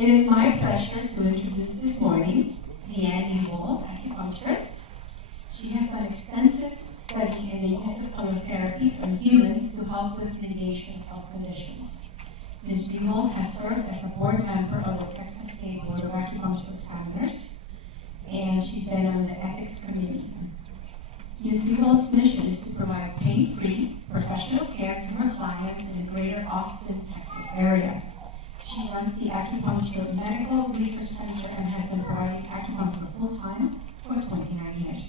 It is my pleasure to introduce this morning Leanne Newbold, acupuncturist. She has done extensive study in the use of color therapies on humans to help with mitigation of health conditions. Ms. Newbold has served as a board member of the Texas State Board of Acupuncture Examiners, and she's been on the ethics committee. Ms. Newbold's mission is to provide pain-free professional care to her clients in the greater Austin, Texas area. She runs the Acupuncture Medical Research Center and has been providing acupuncture full-time for 29 years.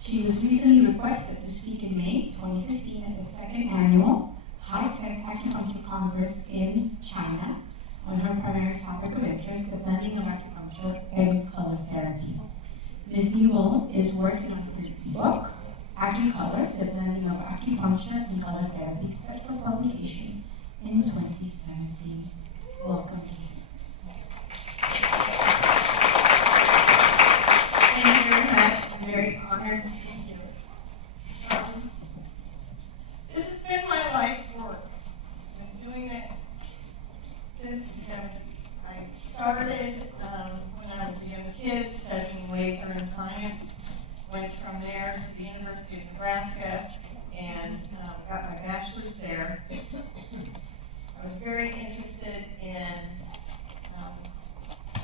She was recently requested to speak in May 2015 at the second annual High-Tech Acupuncture Congress in China on her primary topic of interest, the blending of acupuncture and color therapy. Ms. Newbold is working on her book, Acu-Color, the blending of acupuncture and color therapy, set for publication in 2017. Welcome. Thank you very much. I'm very honored to be here. This has been my life work. I've been doing it since the 70s. I started when I was a young kid studying laser and science. Went from there to the University of Nebraska and got my bachelor's there. I was very interested in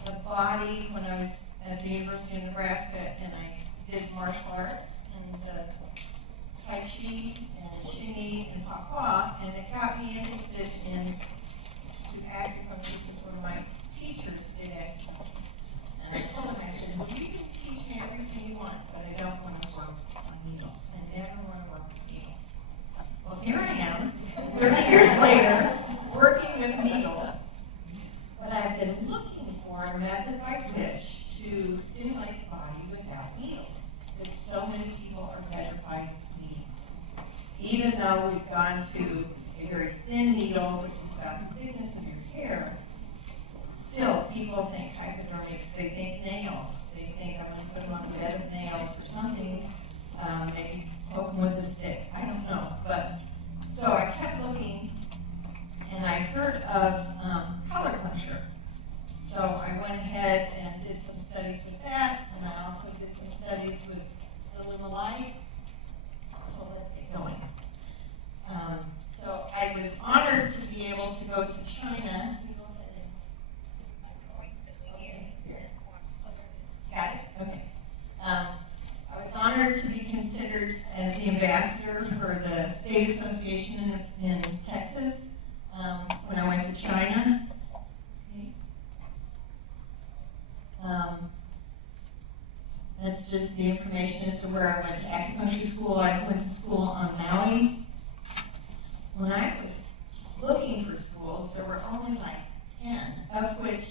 the body when I was at the University of Nebraska, and I did martial arts and Tai Chi and Shingi and Papa, and it got me interested in acupuncture because one of my teachers did acupuncture. And I told him, I said, well, you can teach me everything you want, but I don't want to work on needles. I never want to work with needles. Well, here I am, 30 years later, working with needles. But I've been looking for a method I wish to stimulate the body without needles. Because so many people are petrified with needles. Even though we've gone to a very thin needle, which is about the thickness of your hair, still people think hypodermics, they think nails. They think I'm going to put them on a bed of nails or something, maybe poke them with a stick. I don't know. But so I kept looking, and I heard of color puncture. So I went ahead and did some studies with that, and I also did some studies with the little light. So let's get going. So I was honored to be able to go to China. Got it? Okay. I was honored to be considered as the ambassador for the State Association in Texas when I went to China. That's just the information as to where I went to acupuncture school. I went to school on Maui. When I was looking for schools, there were only like 10, of which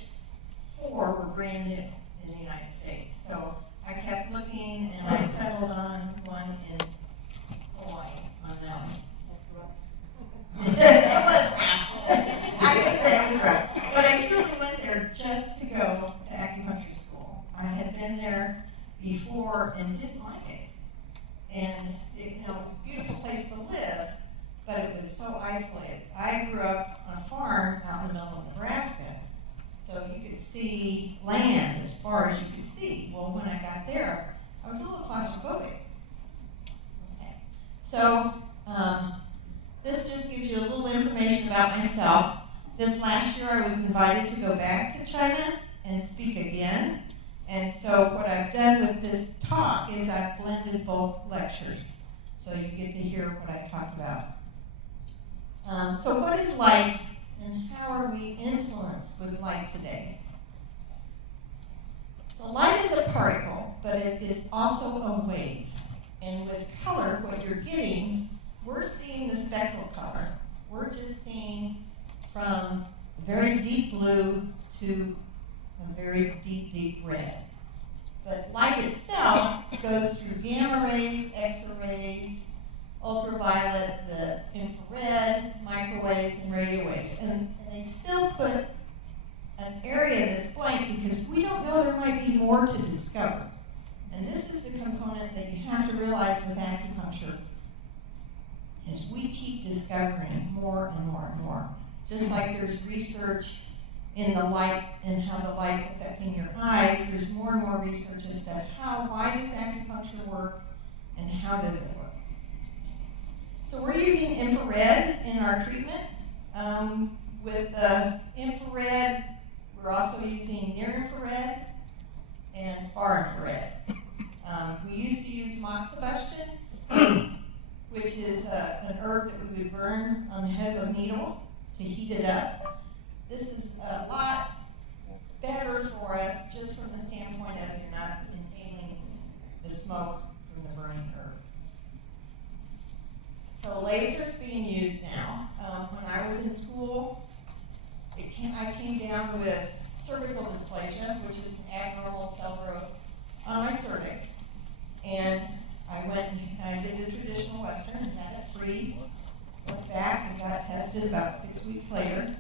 4 were brand new in the United States. So I kept looking, and I settled on one in Hawaii, on Maui. It was rough. I could say it was rough. But I truly went there just to go to acupuncture school. I had been there before and didn't like it. And it was a beautiful place to live, but it was so isolated. I grew up on a farm out in the middle of Nebraska, so you could see land as far as you could see. Well, when I got there, I was a little claustrophobic. Okay. So this just gives you a little information about myself. This last year, I was invited to go back to China and speak again. And so what I've done with this talk is I've blended both lectures. So you get to hear what I talked about. So what is light, and how are we influenced with light today? So light is a particle, but it is also a wave. And with color, what you're getting, we're seeing the spectral color. We're just seeing from very deep blue to a very deep, deep red. But light itself goes through gamma rays, X-rays, ultraviolet, the infrared, microwaves, and radio waves. And they still put an area that's blank because we don't know there might be more to discover. And this is the component that you have to realize with acupuncture, is we keep discovering more and more and more. Just like there's research in the light and how the light's affecting your eyes, there's more and more research as to why does acupuncture work and how does it work. So we're using infrared in our treatment. With the infrared, we're also using near infrared and far infrared. We used to use moxibustion, which is an herb that we would burn on the head of a needle to heat it up. This is a lot better for us just from the standpoint of you're not inhaling the smoke from the burning herb. So laser's being used now. When I was in school, I came down with cervical dysplasia, which is an abnormal cell growth on my cervix. And I went and I did the traditional Western and had it freeze. Went back and got tested about 6 weeks later.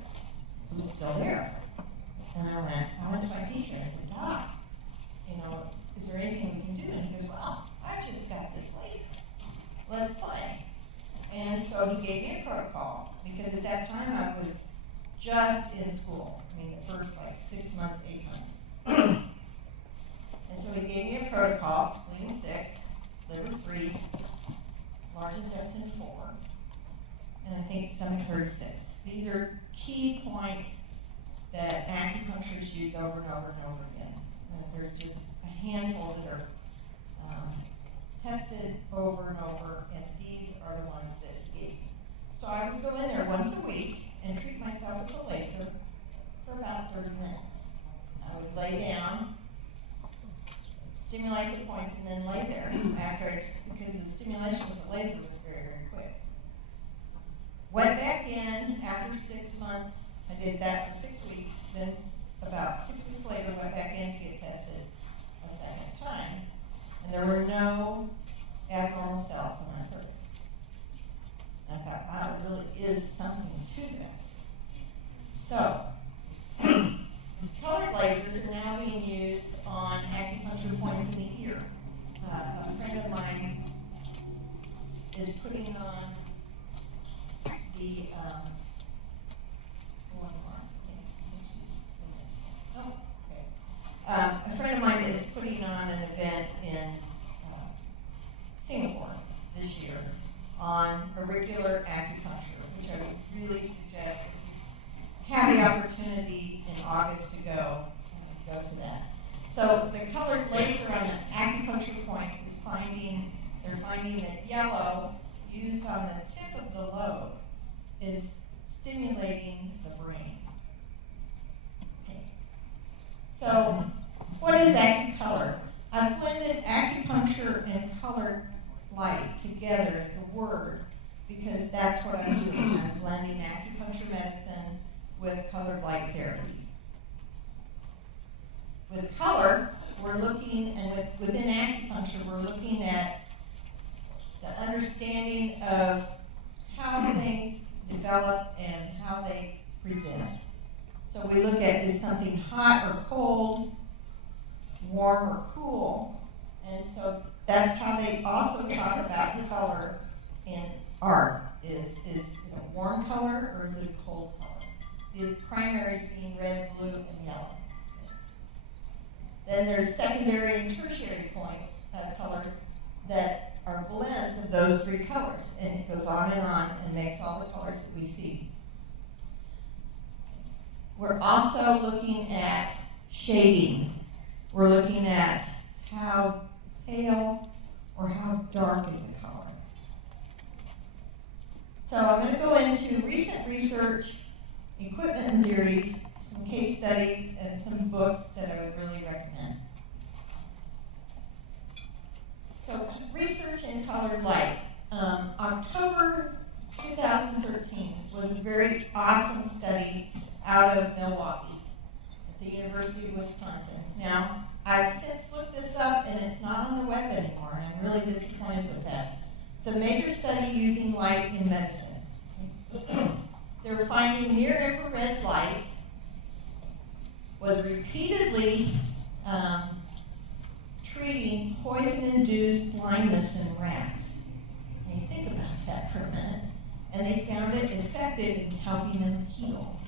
It was still there. And I went to my teacher and I said, Doc, is there anything we can do? And he goes, well, I just got this laser. Let's play. And so he gave me a protocol because at that time I was just in school. I mean, the first 6 months, 8 months. And so he gave me a protocol, spleen 6, liver 3, large intestine 4, and I think stomach 36. These are key points that acupuncturists use over and over and over again. And there's just a handful that are tested over and over, and these are the ones that he gave me. So I would go in there once a week and treat myself with a laser for about 30 minutes. I would lay down, stimulate the points, and then lay there because the stimulation with the laser was very, very quick. Went back in after 6 months. I did that for 6 weeks. Then about 6 weeks later, went back in to get tested a second time. And there were no abnormal cells in my cervix. And I thought, wow, there really is something to this. So, colored lasers are now being used on acupuncture points in the ear. A friend of mine is putting on the a friend of mine is putting on an event in Singapore this year on auricular acupuncture, which I would really suggest have the opportunity in August to go to that. So the colored laser on the acupuncture points is they're finding that yellow used on the tip of the lobe is stimulating the brain. Okay. So what is Acu-Color? I've blended acupuncture and colored light together as a word because that's what I'm doing. I'm blending acupuncture medicine with colored light therapies. With color, we're looking, and within acupuncture, we're looking at the understanding of how things develop and how they present. So we look at, is something hot or cold, warm or cool, and so that's how they also talk about color in art. Is it a warm color or is it a cold color? The primaries being red, blue, and yellow. Then there's secondary and tertiary colors that are blends of those three colors, and it goes on and makes all the colors that we see. We're also looking at shading. We're looking at how pale or how dark is the color. So I'm going to go into recent research, equipment and theories, some case studies, and some books that I would really recommend. So research in colored light. October 2013 was a very awesome study out of Milwaukee at the University of Wisconsin. Now, I've since looked this up and it's not on the web anymore, and I'm really disappointed with that. It's a major study using light in medicine. They were finding near-infrared light was repeatedly treating poison-induced blindness in rats. I mean, think about that for a minute. And they found it effective in helping them heal.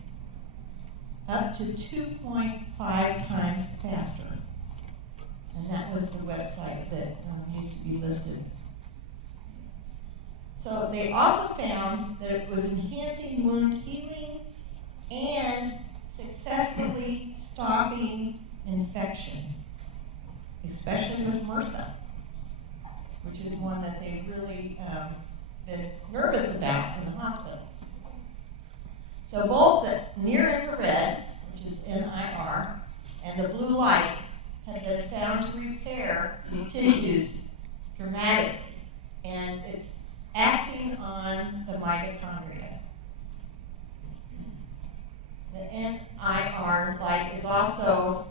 up to 2.5 times faster. And that was the website that used to be listed. So they also found that it was enhancing wound healing and successfully stopping infection, especially with MRSA, which is one that they've really been nervous about in the hospitals. So both the near-infrared, which is NIR, and the blue light have been found to repair tissues dramatically, and it's acting on the mitochondria. The NIR light is also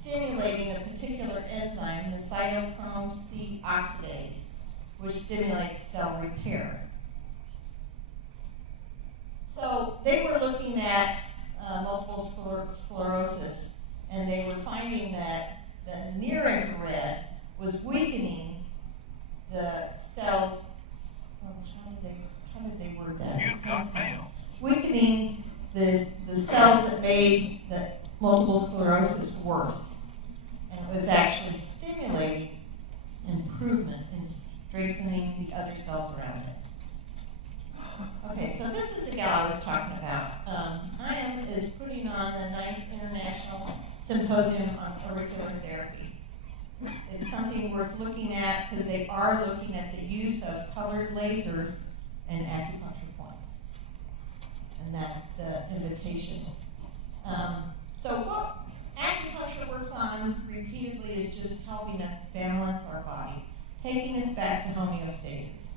stimulating a particular enzyme, the cytochrome C oxidase, which stimulates cell repair. So they were looking at multiple sclerosis, and they were finding that the near-infrared was weakening the cells. How did they word that? You've got mail. Weakening the cells that made the multiple sclerosis worse. And it was actually stimulating improvement in strengthening the other cells around it. Okay, so this is the gal I was talking about. IAM is putting on the 9th International Symposium on Auricular Therapy. It's something worth looking at because they are looking at the use of colored lasers and acupuncture points. And that's the invitation. So what acupuncture works on repeatedly is just helping us balance our body, taking us back to homeostasis.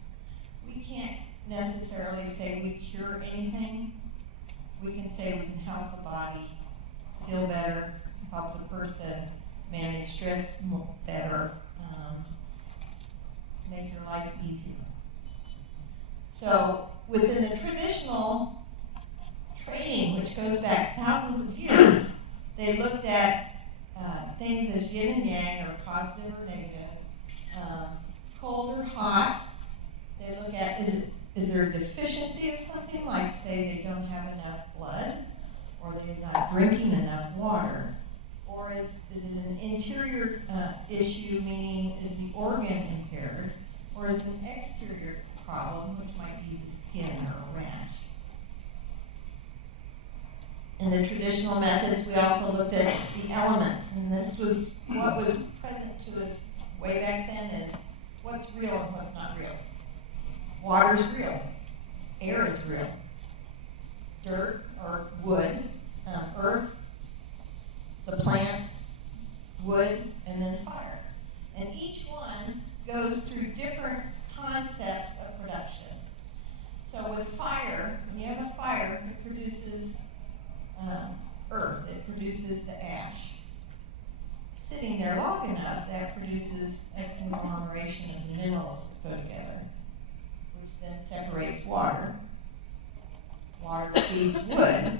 We can't necessarily say we cure anything. We can say we can help the body feel better, help the person manage stress better, make your life easier. So within the traditional training, which goes back thousands of years, they looked at things as yin and yang, or positive or negative, cold or hot. They look at, is there a deficiency of something, like say they don't have enough blood, or they're not drinking enough water, or is it an interior issue, meaning is the organ impaired, or is it an exterior problem, which might be the skin or a rash. In the traditional methods, we also looked at the elements, and this was what was present to us way back then is what's real and what's not real. Water's real, air is real, dirt or wood, earth, the plants, wood, and then fire. And each one goes through different concepts of production. So with fire, when you have a fire, it produces earth, it produces the ash. Sitting there long enough, that produces a conglomeration of minerals that go together, which then separates water. Water feeds wood, and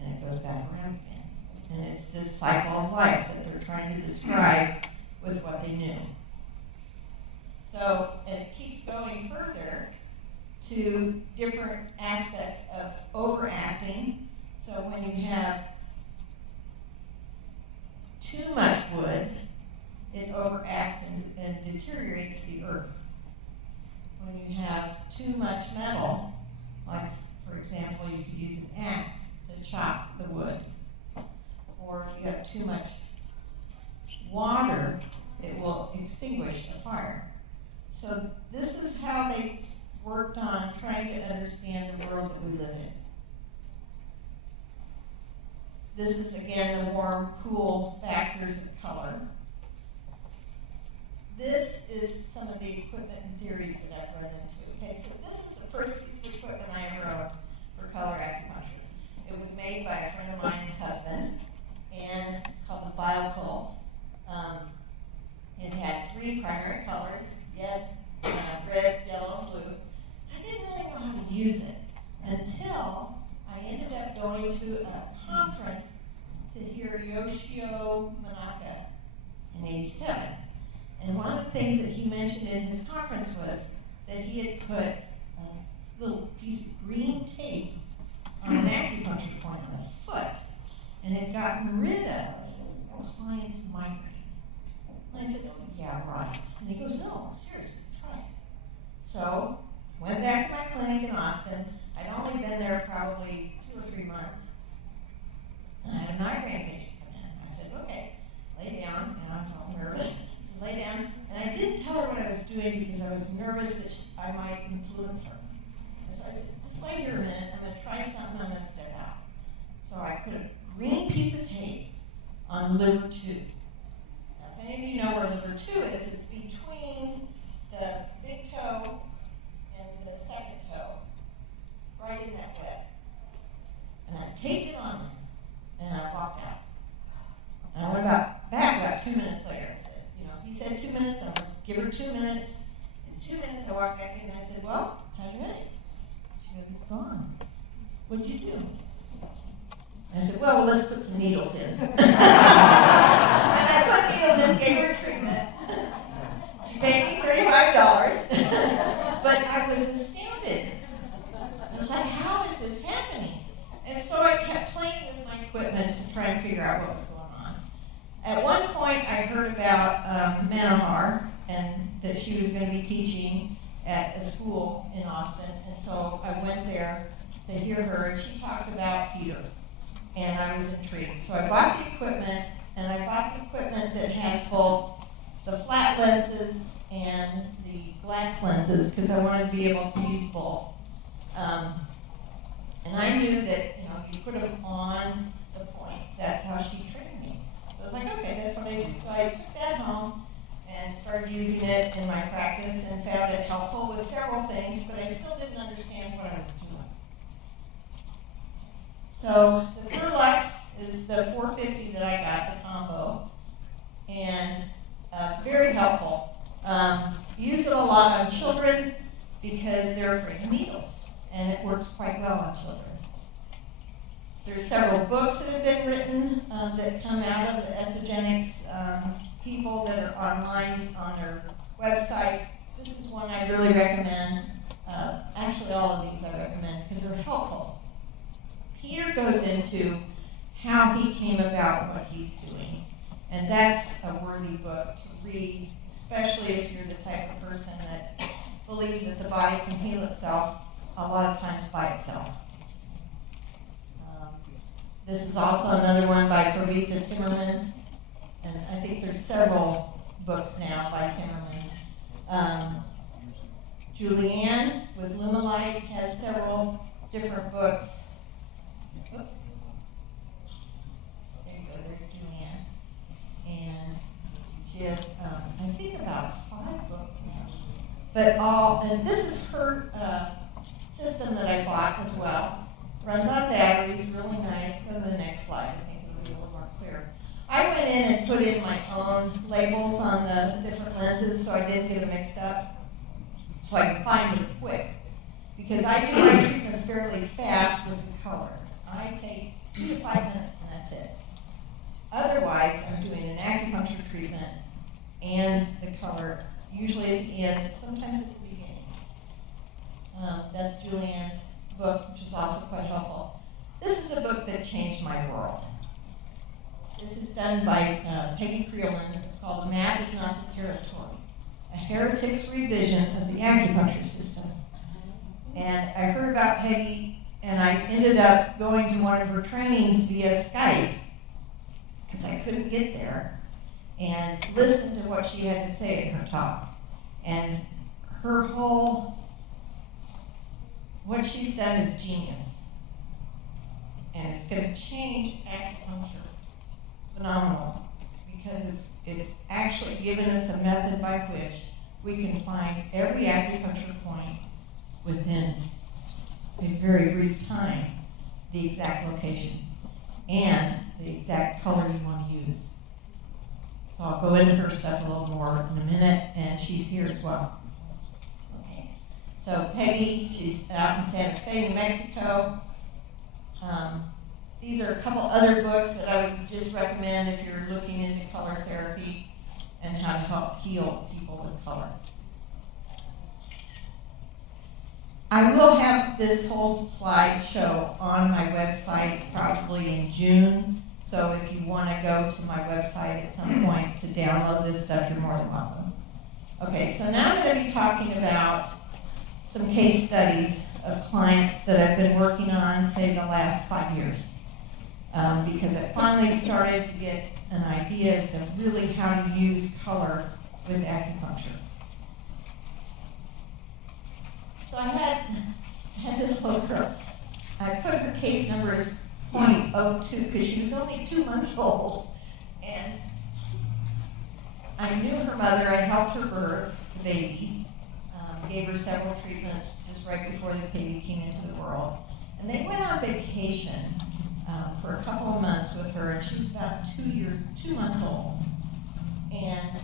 it goes back around again. And it's this cycle of life that they're trying to describe with what they knew. So, and it keeps going further to different aspects of overacting. So when you have too much wood, it overacts and deteriorates the earth. When you have too much metal, like for example, you could use an axe to chop the wood. Or if you have too much water, it will extinguish a fire. So this is how they worked on trying to understand the world that we live in. This is again the warm, cool factors of color. This is some of the equipment and theories that I've run into. Okay, so this is the first piece of equipment I ever owned for color acupuncture. It was made by a friend of mine's husband, and it's called the Biopulse. It had 3 primary colors, red, yellow, and blue. I didn't really know how to use it until I ended up going to a conference to hear Yoshio Manaka in '87. And one of the things that he mentioned in his conference was that he had put a little piece of green tape on an acupuncture point on the foot. had gotten rid of a client's migraine. And I said, oh, yeah, right. And he goes, no, seriously, try it. So, went back to my clinic in Austin. I'd only been there probably 2 or 3 months. And I had a migraine patient come in. I said, okay, lay down. And I was all nervous. Lay down. And I didn't tell her what I was doing because I was nervous that I might influence her. And so I said, just lay here a minute. I'm going to try something. I'm going to step out. So I put a green piece of tape on liver 2. Now, if any of you know where liver 2 is, it's between the big toe and the second toe, right in that web. And I taped it on there, and I walked out. And I went back about 2 minutes later. I said, he said 2 minutes, I'm going to give her 2 minutes. In 2 minutes, I walked back in and I said, well, how's your headache? She goes, it's gone. What'd you do? And I said, well, let's put some needles in. And I put needles in, gave her treatment. She paid me $35, but I was astounded. I was like, how is this happening? And so I kept playing with my equipment to try and figure out what was going on. At one point, I heard about Manahar, and that she was going to be teaching at a school in Austin, and so I went there to hear her, and she talked about Peter, and I was intrigued. So I bought the equipment, and I bought the equipment that has both the flat lenses and the glass lenses, because I wanted to be able to use both. And I knew that, you put them on the points. That's how she trained me. So I was like, okay, that's what I do. So I took that home and started using it in my practice and found it helpful with several things, but I still didn't understand what I was doing. So the Perlux is the 450 that I got, the combo, and very helpful. Use it a lot on children because they're afraid of needles, and it works quite well on children. There's several books that have been written that come out of the esogenics people that are online on their website. This is one I really recommend. Actually, all of these I recommend because they're helpful. Peter goes into how he came about what he's doing, and that's a worthy book to read, especially if you're the type of person that believes that the body can heal itself a lot of times by itself. This is also another one by Pravita Timmerman, and I think there's several books now by Timmerman. Julianne with Lumilight has several different books. There you go, there's Julianne. And she has, I think, about 5 books now. And this is her system that I bought as well. Runs on batteries, really nice. Go to the next slide, I think it'll be a little more clear. I went in and put in my own labels on the different lenses so I didn't get them mixed up, so I can find them quick. Because I do my treatments fairly fast with the color. I take 2 to 5 minutes and that's it. Otherwise, I'm doing an acupuncture treatment and the color, usually at the end, sometimes at the beginning. That's Julianne's book, which is also quite helpful. This is a book that changed my world. This is done by Peggy Creelman. It's called The Map is Not the Territory, a heretic's revision of the acupuncture system. And I heard about Peggy, and I ended up going to one of her trainings via Skype, because I couldn't get there, and listened to what she had to say in her talk. And her what she's done is genius. And it's going to change acupuncture. Phenomenal. Because it's actually given us a method by which we can find every acupuncture point within a very brief time, the exact location, and the exact color you want to use. So I'll go into her stuff a little more in a minute, and she's here as well. So Peggy, she's out in Santa Fe, New Mexico. These are a couple other books that I would just recommend if you're looking into color therapy and how to help heal people with color. I will have this whole slideshow on my website probably in June So if you want to go to my website at some point to download this stuff, you're more than welcome. Okay, so now I'm going to be talking about some case studies of clients that I've been working on, say, the last 5 years. Because I finally started to get an idea as to really how to use color with acupuncture. So I had this little girl. I put her case number as .02 because she was only 2 months old. And I knew her mother. I helped her birth the baby. Gave her several treatments just right before the baby came into the world. And they went on vacation for a couple of months with her, and she was about 2 months old. And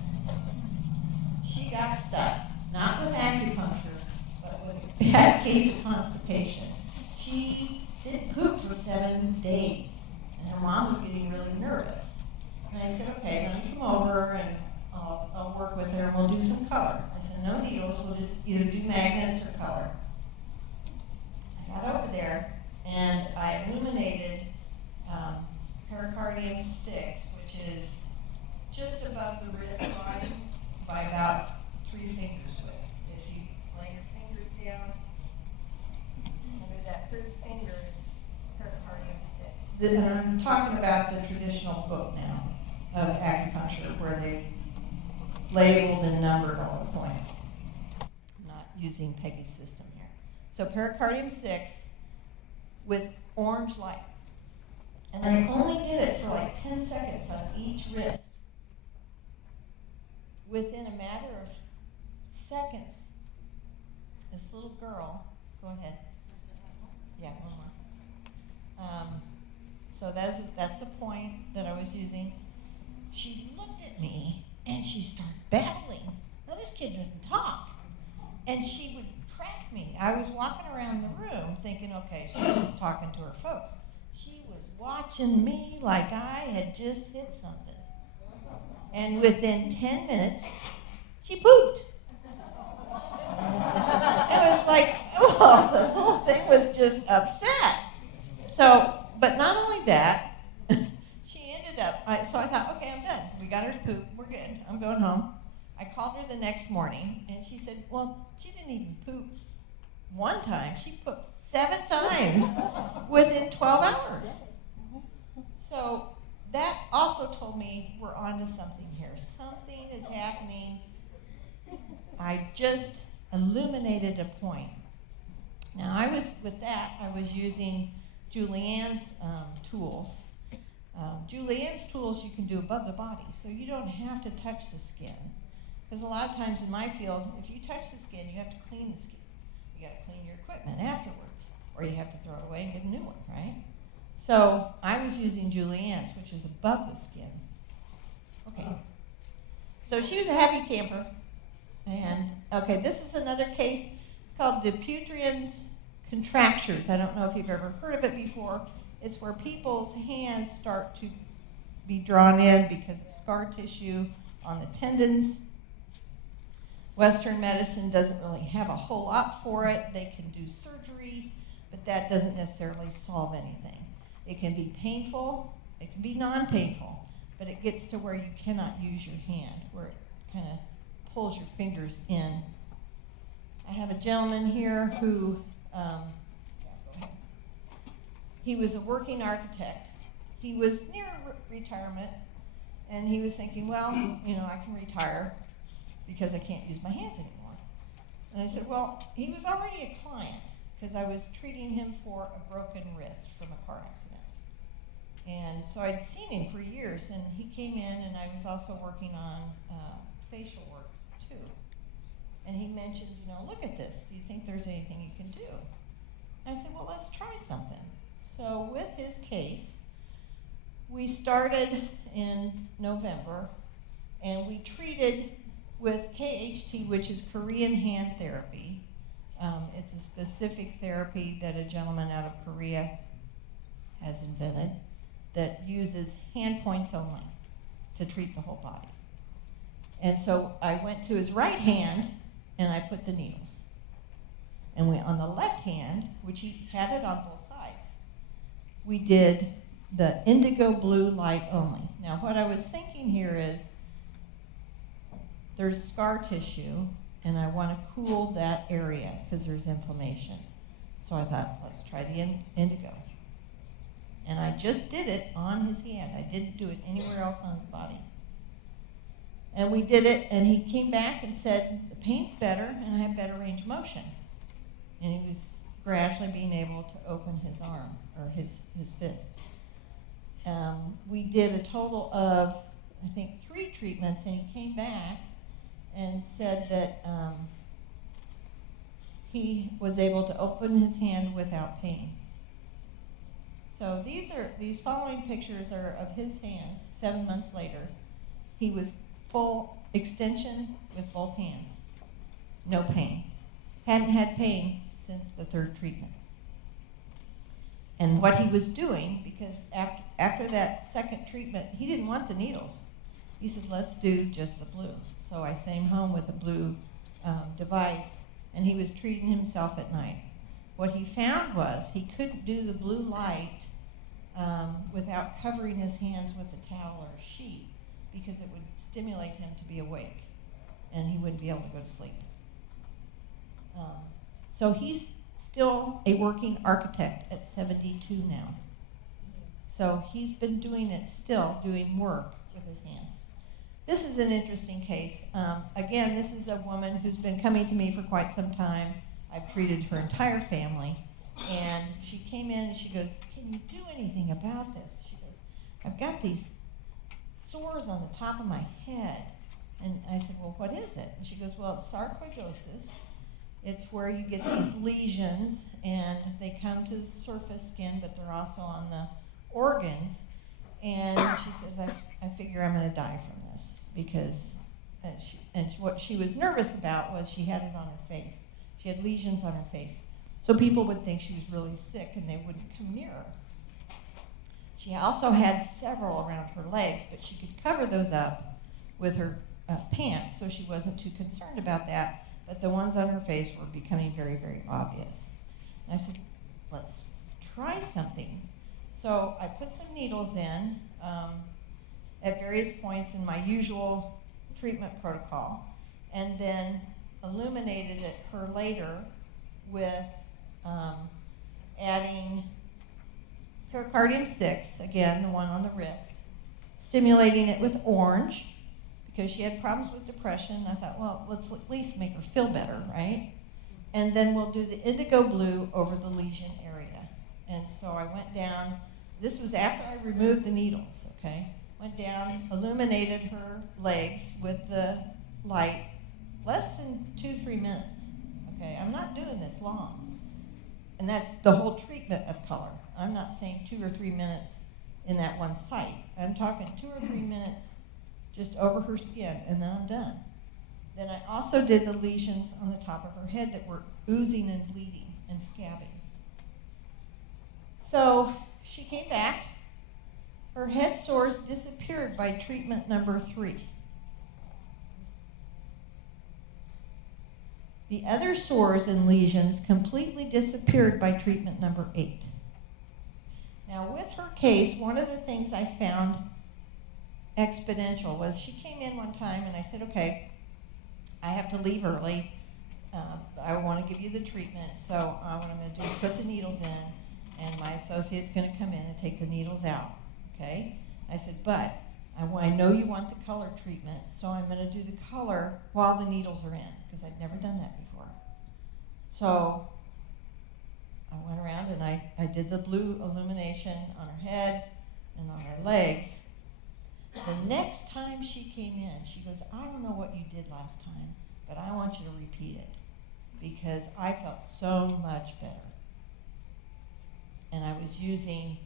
she got stuck, not with acupuncture, but with a bad case of constipation. She didn't poop for 7 days, and her mom was getting really nervous. And I said, okay, let me come over and I'll work with her and we'll do some color. I said, no needles, we'll just either do magnets or color. I got over there and I illuminated pericardium 6, which is just above the wrist line by about 3 fingers width. If you lay your fingers down, under that third finger is pericardium 6. And I'm talking about the traditional book now of acupuncture, where they've labeled and numbered all the points. I'm not using Peggy's system here. So pericardium 6 with orange light. And I only did it for like 10 seconds on each wrist. Within a matter of seconds, this little girl, go ahead. Yeah, one more. So that's the point that I was using. She looked at me and she started babbling. Now this kid didn't talk. And she would track me. I was walking around the room thinking, okay, she's just talking to her folks. She was watching me like I had just hit something. And within 10 minutes, she pooped. It was like, oh, this whole thing was just upset. So, but not only that, she ended up, so I thought, okay, I'm done. We got her to poop. We're good. I'm going home. I called her the next morning, and she said, well, she didn't even poop one time. She pooped 7 times within 12 hours. So that also told me we're onto something here. Something is happening. I just illuminated a point. Now, I was using Julianne's tools. Julianne's tools you can do above the body, so you don't have to touch the skin. Because a lot of times in my field, if you touch the skin, you have to clean the skin. You got to clean your equipment afterwards, or you have to throw it away and get a new one, right? So I was using Julianne's, which is above the skin. Okay. So she was a happy camper. And, okay, this is another case. It's called Dupuytren's contractures. I don't know if you've ever heard of it before. It's where people's hands start to be drawn in because of scar tissue on the tendons. Western medicine doesn't really have a whole lot for it. They can do surgery, but that doesn't necessarily solve anything. It can be painful, it can be non-painful, but it gets to where you cannot use your hand, where it kind of pulls your fingers in. I have a gentleman here who, he was a working architect. He was near retirement, and he was thinking, well, I can retire because I can't use my hands anymore. And I said, well, he was already a client because I was treating him for a broken wrist from a car accident. And so I'd seen him for years, and he came in, and I was also working on facial work too. And he mentioned, look at this. Do you think there's anything you can do? And I said, well, let's try something. So with his case, we started in November, and we treated with KHT, which is Korean hand therapy. It's a specific therapy that a gentleman out of Korea has invented that uses hand points only to treat the whole body. And so I went to his right hand and I put the needles. And on the left hand, which he had it on both sides, we did the indigo blue light only. Now what I was thinking here is there's scar tissue, and I want to cool that area because there's inflammation. So I thought, let's try the indigo. And I just did it on his hand. I didn't do it anywhere else on his body. And we did it, and he came back and said, the pain's better, and I have better range of motion. And he was gradually being able to open his arm, or his fist. We did a total of, I think, 3 treatments, and he came back and said that he was able to open his hand without pain. So these following pictures are of his hands 7 months later. He was full extension with both hands, no pain. Hadn't had pain since the 3rd treatment. And what he was doing, because after that 2nd treatment, he didn't want the needles. He said, let's do just the blue. So I sent him home with a blue device, and he was treating himself at night. What he found was he couldn't do the blue light without covering his hands with a towel or a sheet, because it would stimulate him to be awake, and he wouldn't be able to go to sleep. So he's still a working architect at 72 now. So he's been doing it still, doing work with his hands. This is an interesting case. Again, this is a woman who's been coming to me for quite some time. I've treated her entire family. And she came in and she goes, can you do anything about this? She goes, I've got these sores on the top of my head. And I said, well, what is it? And she goes, well, it's sarcoidosis. It's where you get these lesions, and they come to the surface skin, but they're also on the organs. And she says, I figure I'm going to die from this, because what she was nervous about was she had it on her face. She had lesions on her face. So people would think she was really sick, and they wouldn't come near her. She also had several around her legs, but she could cover those up with her pants, so she wasn't too concerned about that. But the ones on her face were becoming very, very obvious. And I said, let's try something. So I put some needles in at various points in my usual treatment protocol, and then illuminated her later with adding pericardium 6, again, the one on the wrist, stimulating it with orange, because she had problems with depression. I thought, well, let's at least make her feel better, right? And then we'll do the indigo blue over the lesion area. And so I went down, this was after I removed the needles, okay? Went down, illuminated her legs with the light, less than 2-3 minutes, okay? I'm not doing this long. And that's the whole treatment of color. I'm not saying 2 or 3 minutes in that one site. I'm talking 2 or 3 minutes just over her skin, and then I'm done. Then I also did the lesions on the top of her head that were oozing and bleeding and scabbing. So she came back. Her head sores disappeared by treatment number 3. The other sores and lesions completely disappeared by treatment number 8. Now with her case, one of the things I found exponential was she came in one time and I said, okay, I have to leave early. I want to give you the treatment, so what I'm going to do is put the needles in, and my associate's going to come in and take the needles out, okay? I said, but I know you want the color treatment, so I'm going to do the color while the needles are in, because I'd never done that before. So I went around and I did the blue illumination on her head and on her legs. The next time she came in, she goes, I don't know what you did last time, but I want you to repeat it, because I felt so much better. And I was using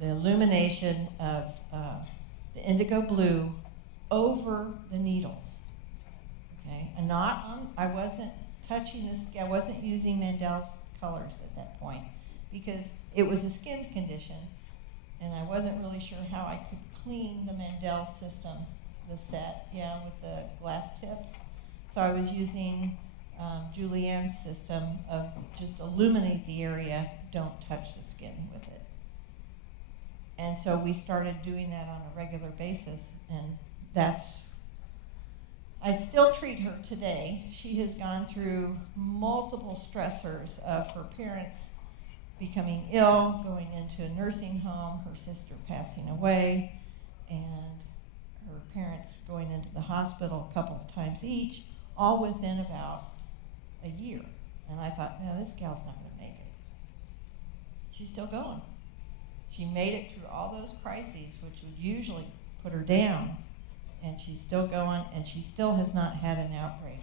the illumination of the indigo blue over the needles, okay? And I wasn't touching the skin, I wasn't using Mandel's colors at that point, because it was a skin condition, and I wasn't really sure how I could clean the Mandel system, the set, with the glass tips. So I was using Julianne's system of just illuminate the area, don't touch the skin with it. And so we started doing that on a regular basis, and I still treat her today. She has gone through multiple stressors of her parents becoming ill, going into a nursing home, her sister passing away, and her parents going into the hospital a couple of times each, all within about a year. And I thought, no, this gal's not going to make it. She's still going. She made it through all those crises, which would usually put her down, and she's still going, and she still has not had an outbreak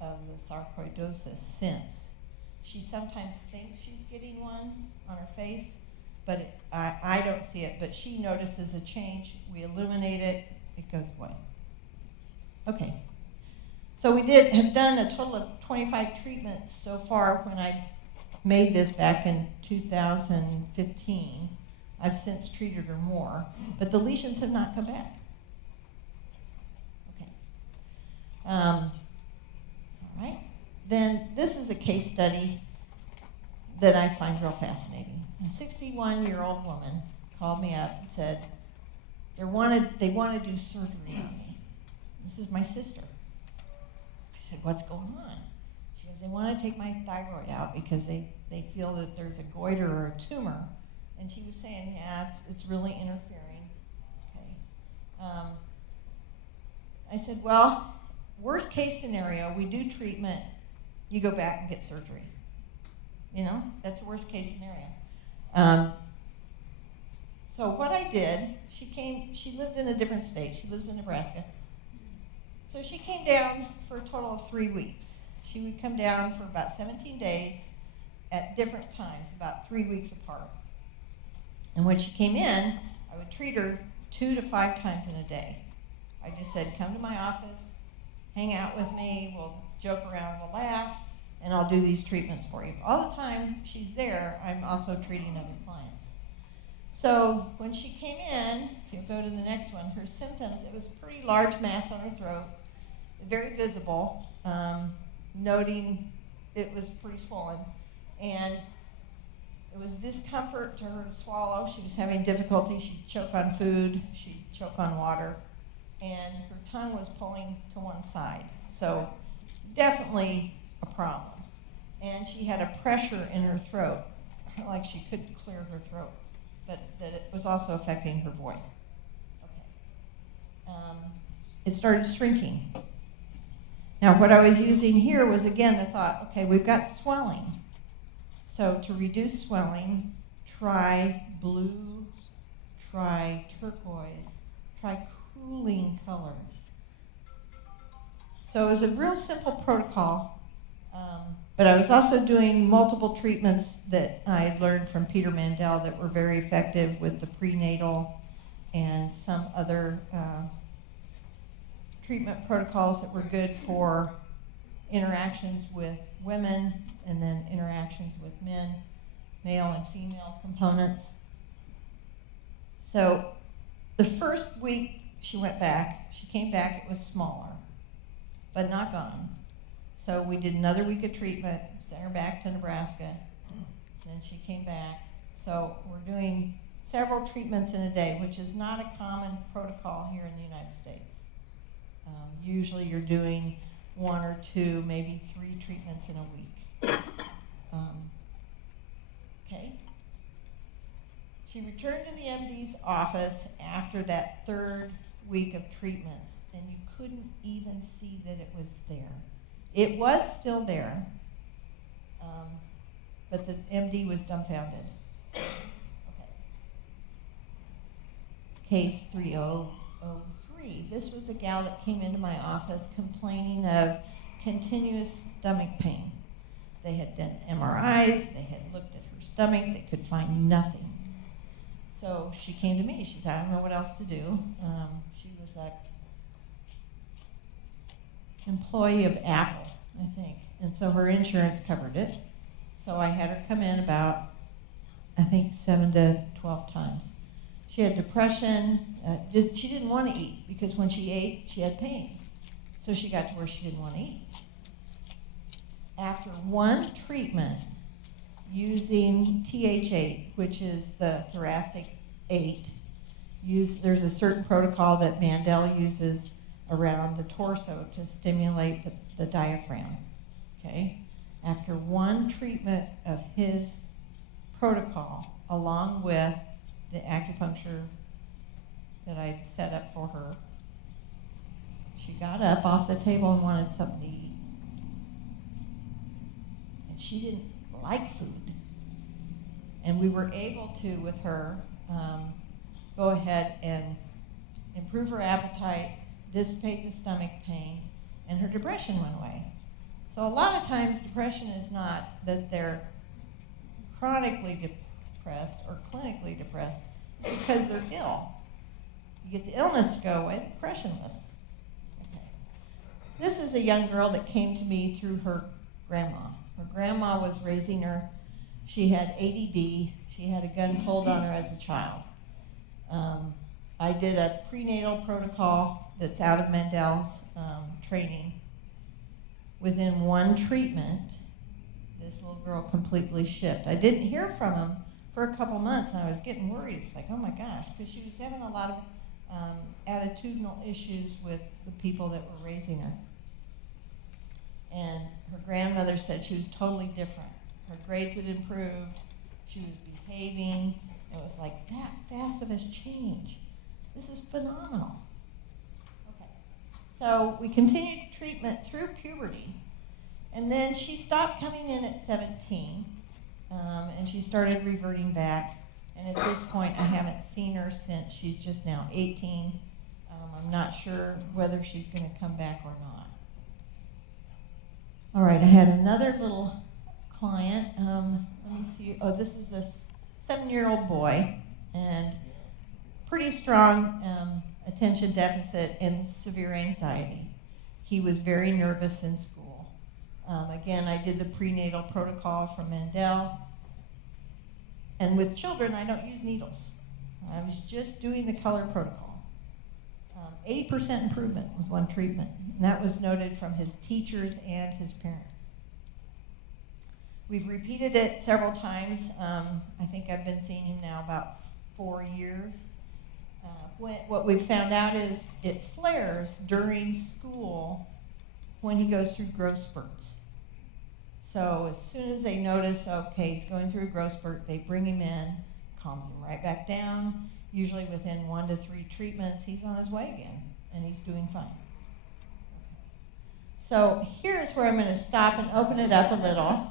of the sarcoidosis since. She sometimes thinks she's getting one on her face, but I don't see it, but she notices a change. We illuminate it, it goes away. Okay, so we have done a total of 25 treatments so far. When I made this back in 2015, I've since treated her more, but the lesions have not come back. Okay. All right. Then this is a case study that I find real fascinating. A 61-year-old woman called me up and said they want to do surgery on me. This is my sister. I said, what's going on? She goes, they want to take my thyroid out because they feel that there's a goiter or a tumor. And she was saying, yeah, it's really interfering. Okay. I said, well, worst case scenario, we do treatment, you go back and get surgery. You know, that's the worst case scenario. So what I did, she lived in a different state. She lives in Nebraska. So she came down for a total of 3 weeks. She would come down for about 17 days at different times, about 3 weeks apart. And when she came in, I would treat her 2 to 5 times in a day. I just said, come to my office, hang out with me, we'll joke around, we'll laugh, and I'll do these treatments for you. All the time she's there, I'm also treating other clients. So when she came in, if you go to the next one, her symptoms, it was a pretty large mass on her throat, very visible, noting it was pretty swollen. And it was discomfort to her to swallow. She was having difficulty. She'd choke on food. She'd choke on water. And her tongue was pulling to one side. So definitely a problem. And she had a pressure in her throat, like she couldn't clear her throat, but that it was also affecting her voice. Okay. It started shrinking. Now what I was using here was, again, the thought, okay, we've got swelling. So to reduce swelling, try blue, try turquoise, try cooling colors. So it was a real simple protocol, but I was also doing multiple treatments that I had learned from Peter Mandel that were very effective with the prenatal and some other treatment protocols that were good for interactions with women and then interactions with men, male and female components. So the first week she went back, she came back, it was smaller, but not gone. So we did another week of treatment, sent her back to Nebraska, then she came back. So we're doing several treatments in a day, which is not a common protocol here in the United States. Usually you're doing 1 or 2, maybe 3 treatments in a week. Okay. She returned to the MD's office after that 3rd week of treatments, and you couldn't even see that it was there. It was still there, but the MD was dumbfounded. Okay. Case 3003. This was a gal that came into my office complaining of continuous stomach pain. They had done MRIs, they had looked at her stomach, they could find nothing. So she came to me, she said, I don't know what else to do. She was an employee of Apple, I think, and so her insurance covered it. So I had her come in about, I think, 7 to 12 times. She had depression, she didn't want to eat because when she ate, she had pain. So she got to where she didn't want to eat. After 1 treatment using TH8, which is the thoracic 8, there's a certain protocol that Mandel uses around the torso to stimulate the diaphragm. Okay? After one treatment of his protocol, along with the acupuncture that I set up for her, she got up off the table and wanted something to eat. And she didn't like food. And we were able to, with her, go ahead and improve her appetite, dissipate the stomach pain, and her depression went away. So a lot of times depression is not that they're chronically depressed or clinically depressed, it's because they're ill. You get the illness to go away, the depression lifts. Okay. This is a young girl that came to me through her grandma. Her grandma was raising her. She had ADD. She had a gun pulled on her as a child. I did a prenatal protocol that's out of Mandel's training. Within one treatment, this little girl completely shifted. I didn't hear from him for a couple months, and I was getting worried. It's like, oh my gosh, because she was having a lot of attitudinal issues with the people that were raising her. And her grandmother said she was totally different. Her grades had improved. She was behaving. It was like, that fast of a change. This is phenomenal. Okay. So we continued treatment through puberty. And then she stopped coming in at 17. And she started reverting back. And at this point, I haven't seen her since she's just now 18. I'm not sure whether she's going to come back or not. All right, I had another little client. Let me see. Oh, this is a 7-year-old boy, and pretty strong attention deficit and severe anxiety. He was very nervous in school. Again, I did the prenatal protocol from Mandel. And with children, I don't use needles. I was just doing the color protocol. 80% improvement with one treatment. And that was noted from his teachers and his parents. We've repeated it several times. I think I've been seeing him now about 4 years. What we've found out is it flares during school when he goes through growth spurts. So as soon as they notice, okay, he's going through a growth spurt, they bring him in, calms him right back down. Usually within 1 to 3 treatments, he's on his way again, and he's doing fine. So here's where I'm going to stop and open it up a little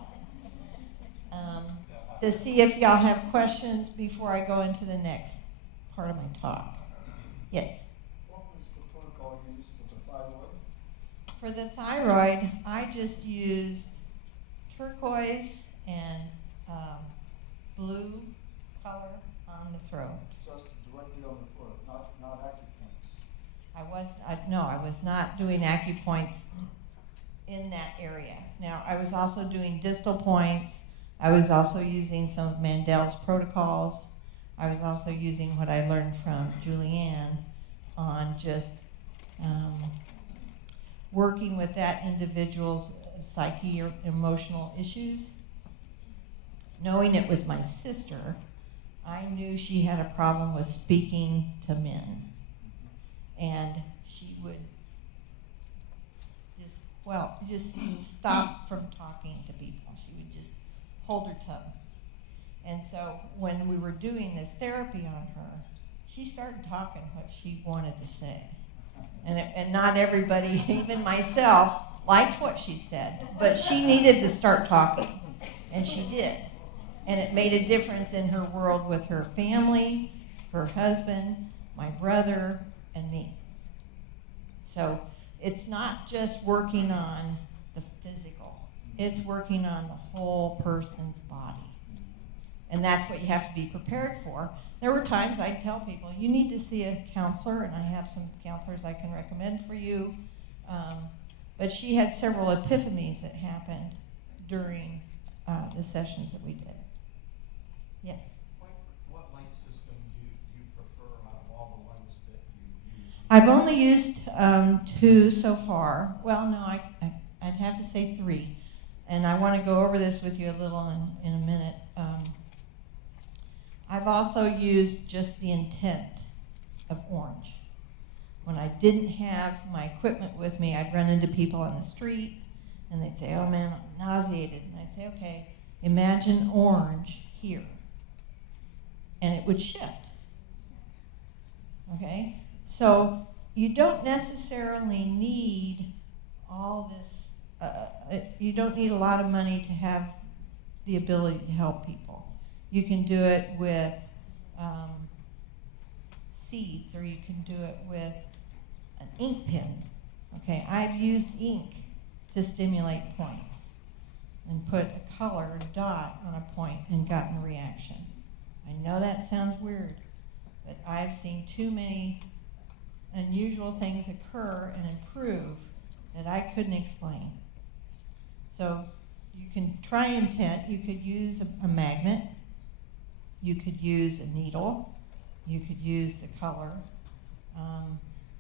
to see if y'all have questions before I go into the next part of my talk. Yes? What was the protocol you used for the thyroid? For the thyroid, I just used turquoise and blue color on the throat. Just directly on the foot, not acupoints. I was not doing acupoints in that area. Now, I was also doing distal points. I was also using some of Mandel's protocols. I was also using what I learned from Julianne on just working with that individual's psyche or emotional issues. Knowing it was my sister, I knew she had a problem with speaking to men. And she would just stop from talking to people. She would just hold her tongue. And so when we were doing this therapy on her, she started talking what she wanted to say. And not everybody, even myself, liked what she said, but she needed to start talking, and she did. And it made a difference in her world with her family, her husband, my brother, and me. So it's not just working on the physical, it's working on the whole person's body. And that's what you have to be prepared for. There were times I'd tell people, you need to see a counselor, and I have some counselors I can recommend for you. But she had several epiphanies that happened during the sessions that we did. Yes? What light system do you prefer out of all the lights that you use? I've only used 2 so far. Well, no, I'd have to say 3. And I want to go over this with you a little in a minute. I've also used just the intent of orange. When I didn't have my equipment with me, I'd run into people on the street, and they'd say, oh man, I'm nauseated. And I'd say, okay, imagine orange here. And it would shift. Okay? So you don't necessarily need all this, you don't need a lot of money to have the ability to help people. You can do it with seeds, or you can do it with an ink pen. Okay, I've used ink to stimulate points and put a color, a dot on a point and gotten a reaction. I know that sounds weird, but I've seen too many unusual things occur and improve that I couldn't explain. So you can try intent. You could use a magnet. You could use a needle. You could use the color.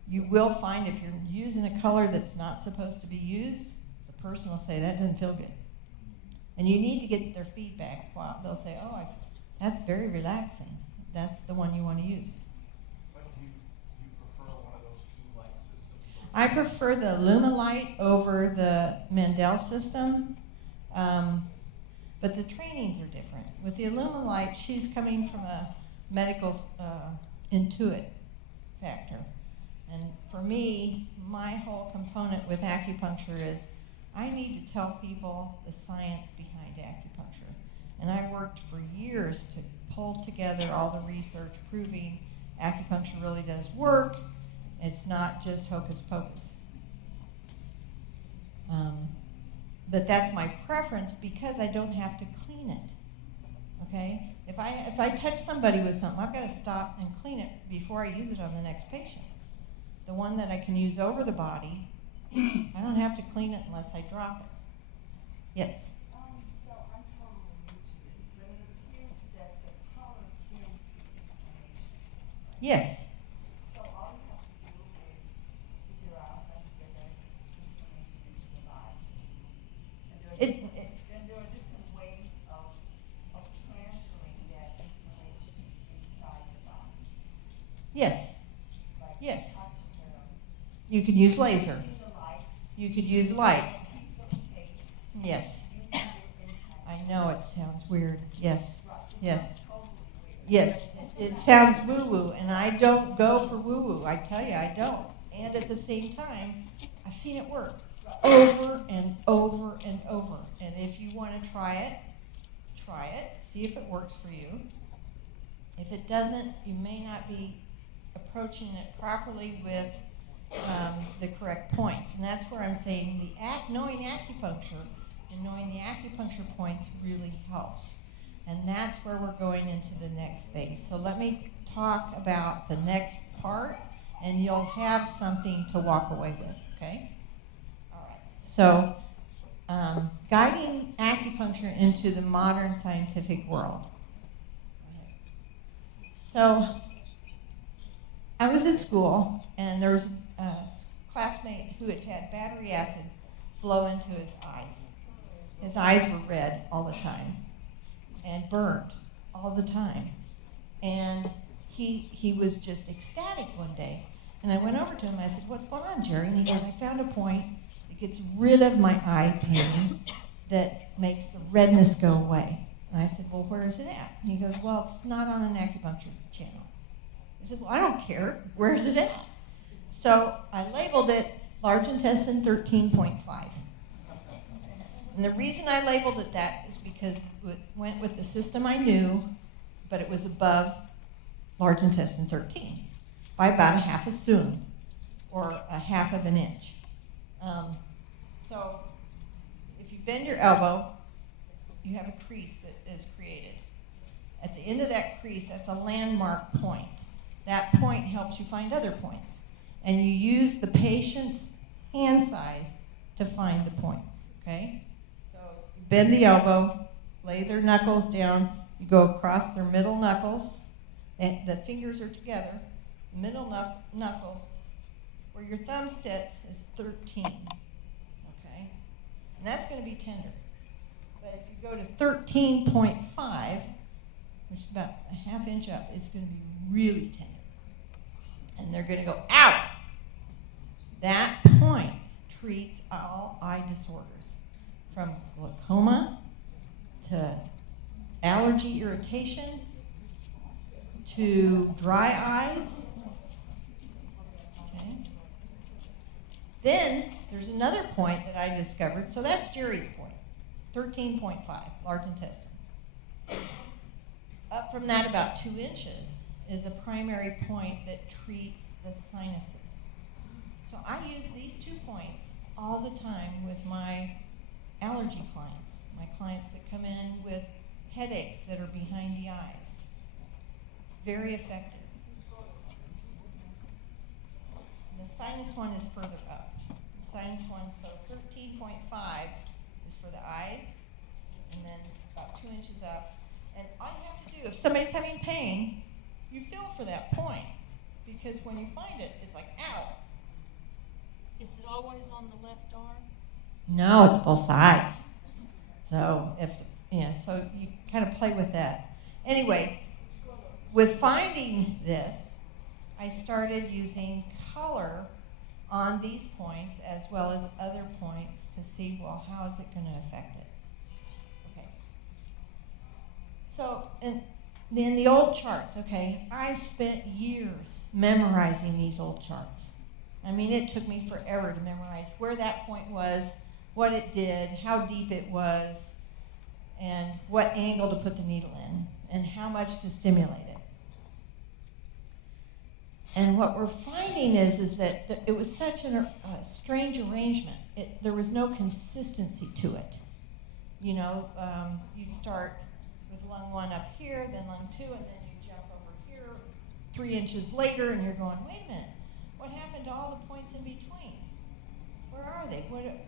You will find if you're using a color that's not supposed to be used, the person will say, that doesn't feel good. And you need to get their feedback. Wow. They'll say, oh, that's very relaxing. That's the one you want to use. But do you prefer one of those two light systems? I prefer the Lumilight over the Mandel system, but the trainings are different. With the Lumilight, she's coming from a medical intuit factor. And for me, my whole component with acupuncture is I need to tell people the science behind acupuncture. And I worked for years to pull together all the research proving acupuncture really does work. It's not just hocus pocus. But that's my preference because I don't have to clean it. Okay? If I touch somebody with something, I've got to stop and clean it before I use it on the next patient. The one that I can use over the body, I don't have to clean it unless I drop it. Yes? So I'm totally new to this, but it appears that the color carries the information. Yes. So all you have to do is figure out how to get that information into the body. And there are different ways of transferring that information inside the body. Yes. Like Yes. touch You could use laser. see the light, You could use light. a piece of tape, Yes. you can get inside. I know it sounds weird. Yes. Right. Yes. It's totally weird. Yes. It sounds woo-woo, and I don't go for woo-woo. I tell you, I don't. And at the same time, I've seen it work over and over and over. And if you want to try it, see if it works for you. If it doesn't, you may not be approaching it properly with the correct points. And that's where I'm saying knowing acupuncture and knowing the acupuncture points really helps. And that's where we're going into the next phase. So let me talk about the next part, and you'll have something to walk away with, okay? All right. So guiding acupuncture into the modern scientific world. So I was in school, and there was a classmate who had had battery acid blow into his eyes. His eyes were red all the time and burned all the time. And he was just ecstatic one day. And I went over to him, I said, what's going on, Jerry? And he goes, I found a point that gets rid of my eye pain that makes the redness go away. And I said, well, where is it at? And he goes, well, it's not on an acupuncture channel. I said, well, I don't care. Where is it at? So I labeled it large intestine 13.5. And the reason I labeled it that is because it went with the system I knew, but it was above large intestine 13 by about a half a soon, or a half of an inch. So if you bend your elbow, you have a crease that is created. At the end of that crease, that's a landmark point. That point helps you find other points. And you use the patient's hand size to find the points, okay? So you bend the elbow, lay their knuckles down, you go across their middle knuckles, and the fingers are together, middle knuckles, where your thumb sits is 13, okay? And that's going to be tender. But if you go to 13.5, which is about a ½ inch up, is going to be really tender. And they're going to go, ow! That point treats all eye disorders, from glaucoma to allergy irritation to dry eyes. Okay. Then there's another point that I discovered. So that's Jerry's point, 13.5, large intestine. Up from that about 2 inches is a primary point that treats the sinuses. So I use these 2 points all the time with my allergy clients, my clients that come in with headaches that are behind the eyes. Very effective. The sinus one is further up. The sinus one, so 13.5 is for the eyes, and then about 2 inches up. And all you have to do, if somebody's having pain, you feel for that point, because when you find it, it's like, ow. Is it always on the left arm? No, it's both sides. So so you kind of play with that. Anyway, with finding this, I started using color on these points as well as other points to see, well, how is it going to affect it? Okay. So, and then the old charts, okay, I spent years memorizing these old charts. I mean, it took me forever to memorize where that point was, what it did, how deep it was, and what angle to put the needle in, and how much to stimulate it. And what we're finding is that it was such a strange arrangement. There was no consistency to it. You know, you'd start with lung 1 up here, then lung 2, and then you jump over here 3 inches later, and you're going, wait a minute, what happened to all the points in between? Where are they?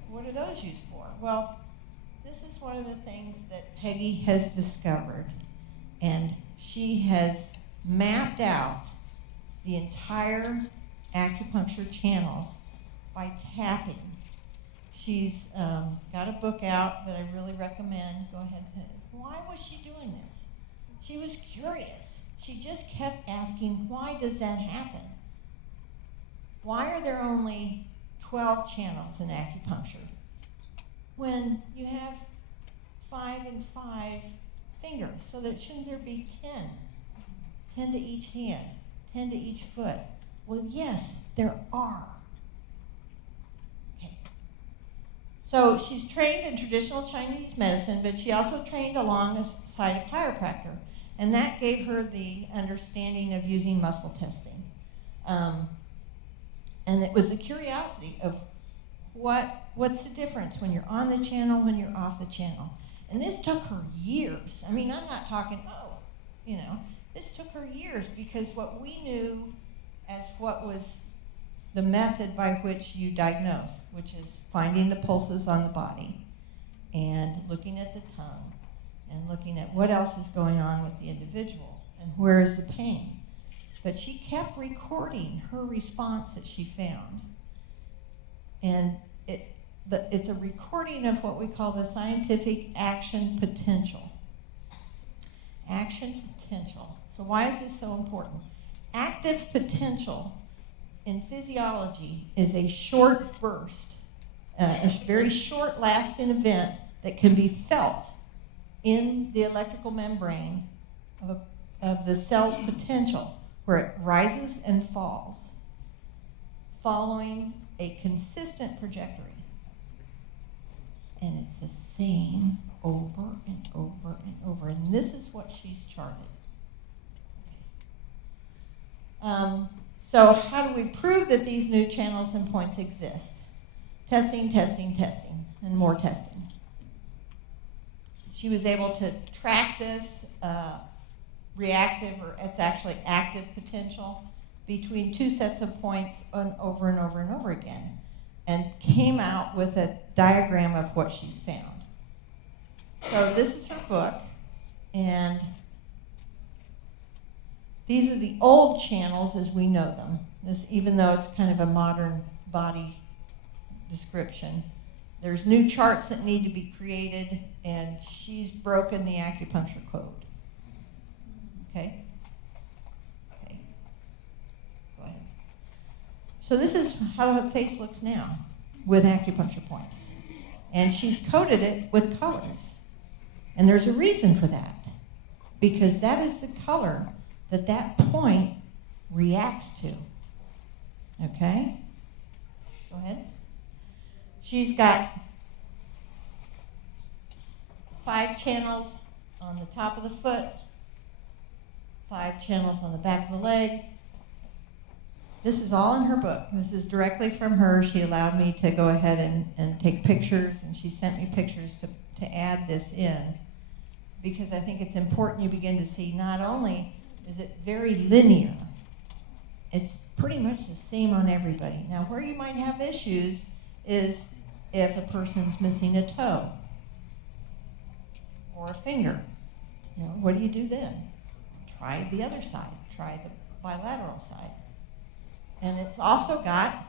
What are those used for? Well, this is one of the things that Peggy has discovered, and she has mapped out the entire acupuncture channels by tapping. She's got a book out that I really recommend. Go ahead. Why was she doing this? She was curious. She just kept asking, why does that happen? Why are there only 12 channels in acupuncture when you have 5 and 5 fingers? So that shouldn't there be 10? 10 to each hand, 10 to each foot. Well, yes, there are. Okay. So she's trained in traditional Chinese medicine, but she also trained alongside a chiropractor, and that gave her the understanding of using muscle testing. And it was the curiosity of what's the difference when you're on the channel, when you're off the channel. And this took her years. I mean, I'm not talking, this took her years, because what we knew as what was the method by which you diagnose, which is finding the pulses on the body and looking at the tongue and looking at what else is going on with the individual and where is the pain. But she kept recording her response that she found. And it's a recording of what we call the scientific action potential. Action potential. So why is this so important? Active potential in physiology is a short burst, a very short lasting event that can be felt in the electrical membrane of the cell's potential, where it rises and falls, following a consistent trajectory. And it's the same over and over and over. And this is what she's charted. So how do we prove that these new channels and points exist? Testing, testing, testing, and more testing. She was able to track this reactive, or it's actually active potential, between 2 sets of points over and over and over again, and came out with a diagram of what she's found. So this is her book, and these are the old channels as we know them. This, even though it's kind of a modern body description, there's new charts that need to be created, and she's broken the acupuncture code. Okay? Okay. Go ahead. So this is how the face looks now with acupuncture points. And she's coated it with colors. And there's a reason for that. Because that is the color that that point reacts to. Okay? Go ahead. She's got 5 channels on the top of the foot, 5 channels on the back of the leg. This is all in her book. This is directly from her. She allowed me to go ahead and take pictures, and she sent me pictures to add this in, because I think it's important you begin to see not only is it very linear, it's pretty much the same on everybody. Now, where you might have issues is if a person's missing a toe or a finger. You know, what do you do then? Try the other side. Try the bilateral side. And it's also got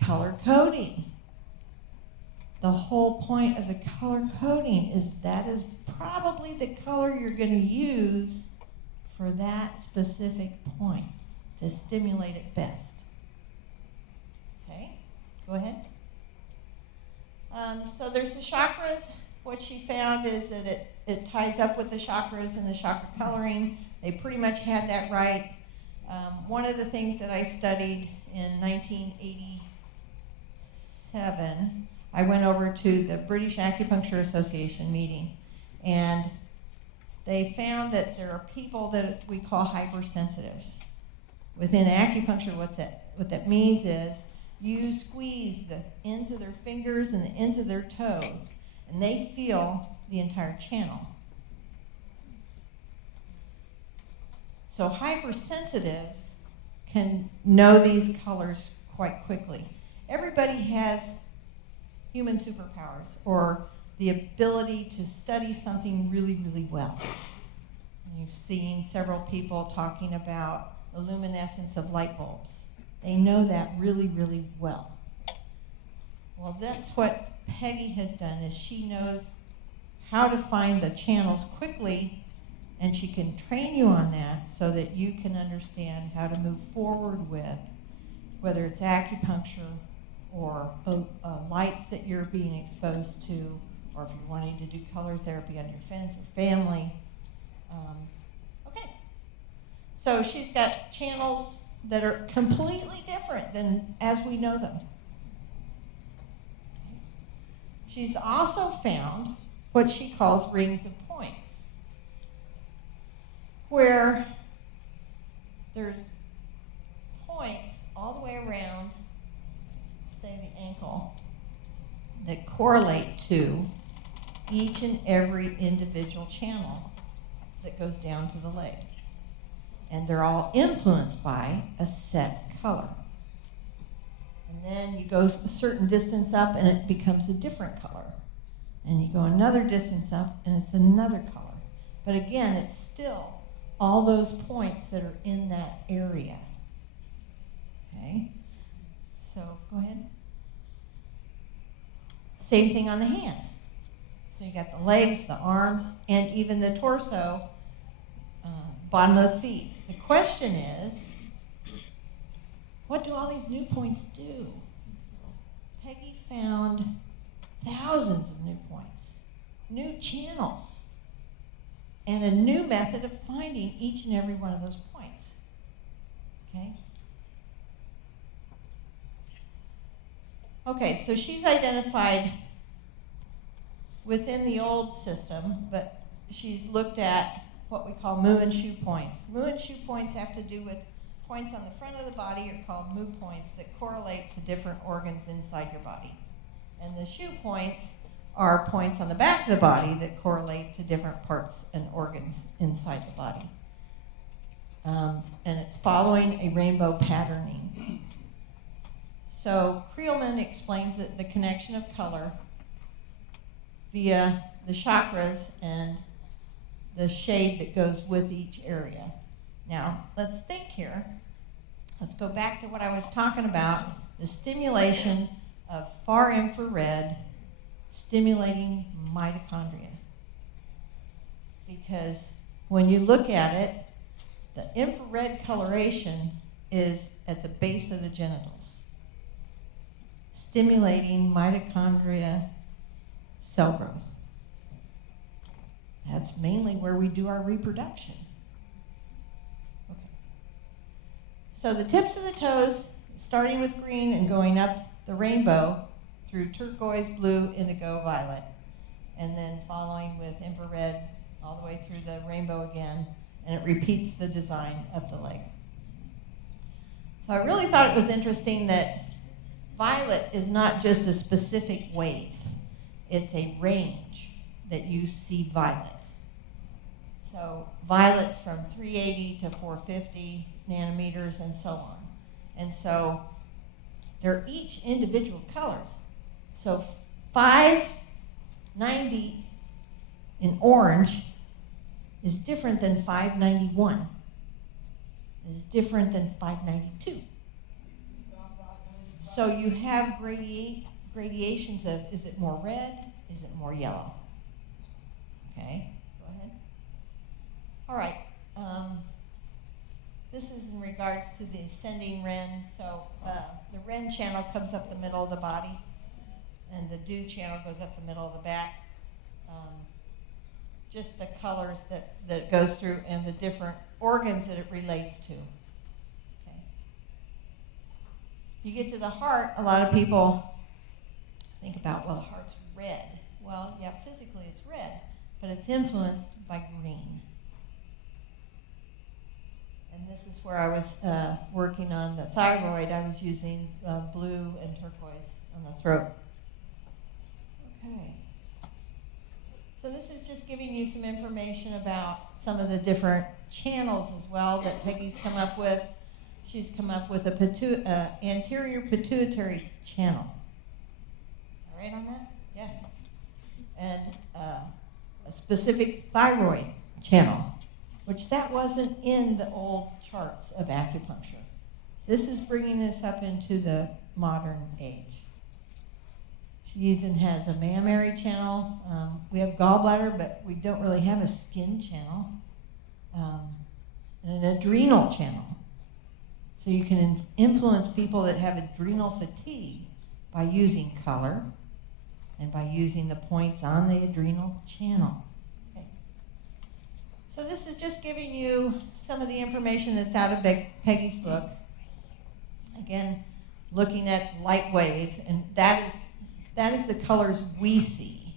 color coding. The whole point of the color coding is that is probably the color you're going to use for that specific point to stimulate it best. Okay, go ahead. So there's the chakras. What she found is that it ties up with the chakras and the chakra coloring. They pretty much had that right. One of the things that I studied in 1987, I went over to the British Acupuncture Association meeting, and they found that there are people that we call hypersensitives. Within acupuncture, what that means is you squeeze the ends of their fingers and the ends of their toes, and they feel the entire channel. So hypersensitives can know these colors quite quickly. Everybody has human superpowers, or the ability to study something really, really well. You've seen several people talking about the luminescence of light bulbs. They know that really, really well. Well, that's what Peggy has done, is she knows how to find the channels quickly, and she can train you on that so that you can understand how to move forward with, whether it's acupuncture or lights that you're being exposed to, or if you're wanting to do color therapy on your friends or family. Okay. So she's got channels that are completely different than as we know them. She's also found what she calls rings of points, where there's points all the way around, say, the ankle, that correlate to each and every individual channel that goes down to the leg. And they're all influenced by a set color. And then you go a certain distance up and it becomes a different color. And you go another distance up and it's another color. But again, it's still all those points that are in that area. Okay? So go ahead. Same thing on the hands. So you got the legs, the arms, and even the torso, bottom of the feet. The question is, what do all these new points do? Peggy found thousands of new points, new channels, and a new method of finding each and every one of those points. Okay? Okay, so she's identified within the old system, but she's looked at what we call mu and shu points. Mu and shu points have to do with points on the front of the body are called mu points that correlate to different organs inside your body. And the shu points are points on the back of the body that correlate to different parts and organs inside the body. And it's following a rainbow patterning. So Creelman explains that the connection of color via the chakras and the shade that goes with each area. Now, let's think here. Let's go back to what I was talking about, the stimulation of far infrared stimulating mitochondria. Because when you look at it, The infrared coloration is at the base of the genitals, stimulating mitochondria cell growth. That's mainly where we do our reproduction. Okay. So the tips of the toes, starting with green and going up the rainbow through turquoise, blue, indigo, violet, and then following with infrared all the way through the rainbow again, and it repeats the design of the leg. So I really thought it was interesting that violet is not just a specific wave. It's a range that you see violet. So violet's from 380 to 450 nanometers and so on. And so they're each individual colors. So 590 in orange is different than 591. Is different than 592. So you have gradations of, is it more red? Is it more yellow? Okay, go ahead. All right, this is in regards to the ascending Ren. So the Ren channel comes up the middle of the body, and the dew channel goes up the middle of the back. Just the colors that it goes through and the different organs that it relates to. Okay. You get to the heart, a lot of people think about, well, the heart's red. Well, yeah, physically it's red, but it's influenced by green. And this is where I was working on the thyroid. I was using blue and turquoise on the throat. Okay. So this is just giving you some information about some of the different channels as well that Peggy's come up with. She's come up with a anterior pituitary channel. All right on that? Yeah. And a specific thyroid channel, which that wasn't in the old charts of acupuncture. This is bringing us up into the modern age. She even has a mammary channel. We have gallbladder, but we don't really have a skin channel. And an adrenal channel. So you can influence people that have adrenal fatigue by using color and by using the points on the adrenal channel. Okay. So this is just giving you some of the information that's out of Peggy's book. Again, looking at light wave, and that is the colors we see.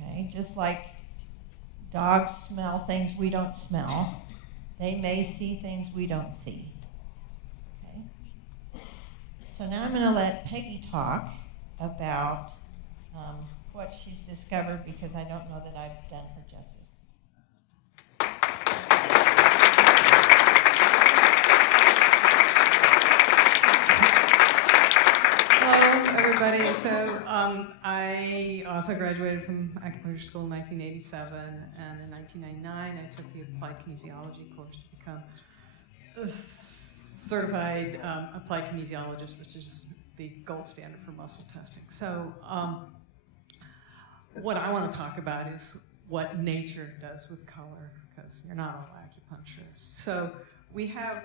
Okay, just like dogs smell things we don't smell, they may see things we don't see. Okay. So now I'm going to let Peggy talk about what she's discovered, because I don't know that I've done her justice. Hello, everybody. So I also graduated from acupuncture school in 1987, and in 1999 I took the applied kinesiology course to become a certified applied kinesiologist, which is the gold standard for muscle testing. So what I want to talk about is what nature does with color, because you're not all acupuncturists. So we have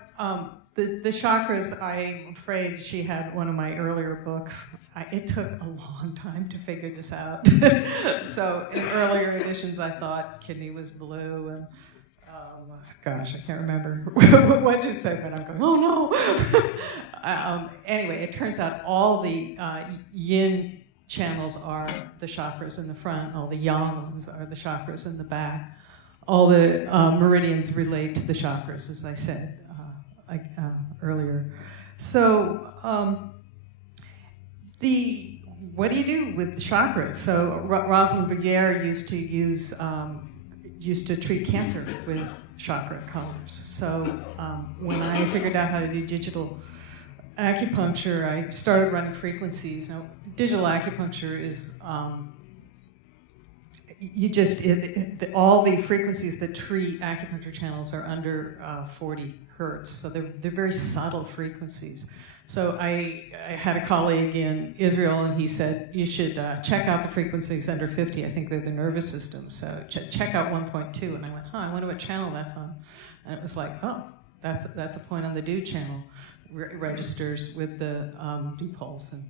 the chakras. I'm afraid she had one of my earlier books. It took a long time to figure this out. So in earlier editions, I thought kidney was blue, and gosh, I can't remember what you said, but I'm going, oh no. Anyway, it turns out all the yin channels are the chakras in the front, all the yang ones are the chakras in the back. All the meridians relate to the chakras, as I said earlier. So what do you do with the chakras? So Rosalind Berger used to treat cancer with chakra colors. So when I figured out how to do digital acupuncture, I started running frequencies. Now, digital acupuncture is all the frequencies that treat acupuncture channels are under 40 hertz, so they're very subtle frequencies. So I had a colleague in Israel, and he said, you should check out the frequencies under 50. I think they're the nervous system. So check out 1.2. And I went, I wonder what channel that's on. And it was like, oh, that's a point on the do channel. Registers with the do pulse. And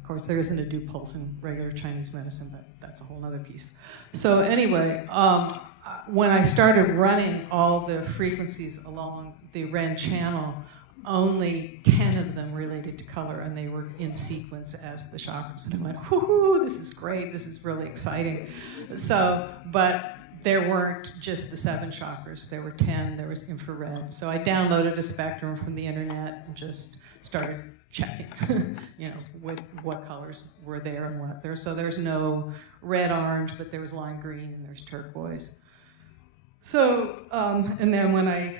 of course, there isn't a do pulse in regular Chinese medicine, but that's a whole other piece. So anyway, when I started running all the frequencies along the Ren channel, only 10 of them related to color, and they were in sequence as the chakras. And I went, whoo, this is great, this is really exciting. So, but there weren't just the 7 chakras, there were 10, there was infrared. So I downloaded a spectrum from the internet and just started checking, with what colors were there and what there. So there's no red, orange, but there was lime green and there's turquoise. So, and then when I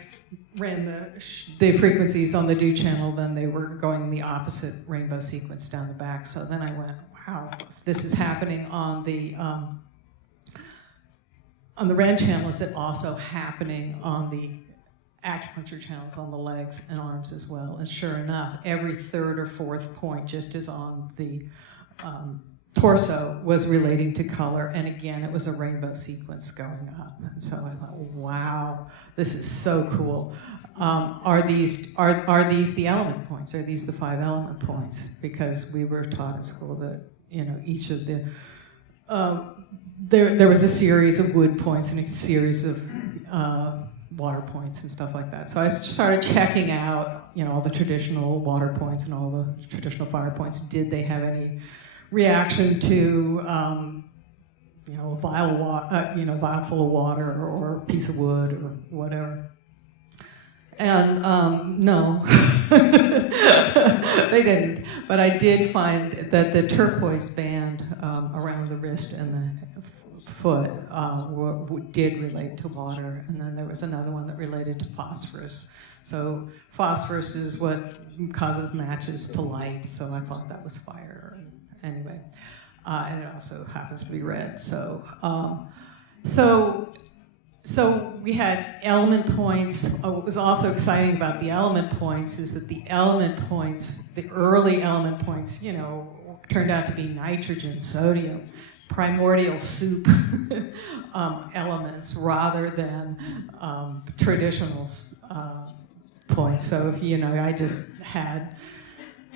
ran the frequencies on the do channel, then they were going the opposite rainbow sequence down the back. So then I went, wow, if this is happening on the Ren channel, is it also happening on the acupuncture channels on the legs and arms as well? And sure enough, every 3rd or 4th point, just as on the torso, was relating to color, and again, it was a rainbow sequence going up. And so I thought, wow, this is so cool. Are these the element points? Are these the 5 element points? Because we were taught at school that each of the there was a series of wood points and a series of water points and stuff like that. So I started checking out, all the traditional water points and all the traditional fire points. Did they have any reaction to, a vial full of water or a piece of wood or whatever? And no, they didn't. But I did find that the turquoise band around the wrist and the foot did relate to water. And then there was another one that related to phosphorus. So phosphorus is what causes matches to light. So I thought that was fire. Anyway, and it also happens to be red. So we had element points. What was also exciting about the element points is that the element points, the early element points, turned out to be nitrogen, sodium, primordial soup elements rather than traditional points. So if, I just had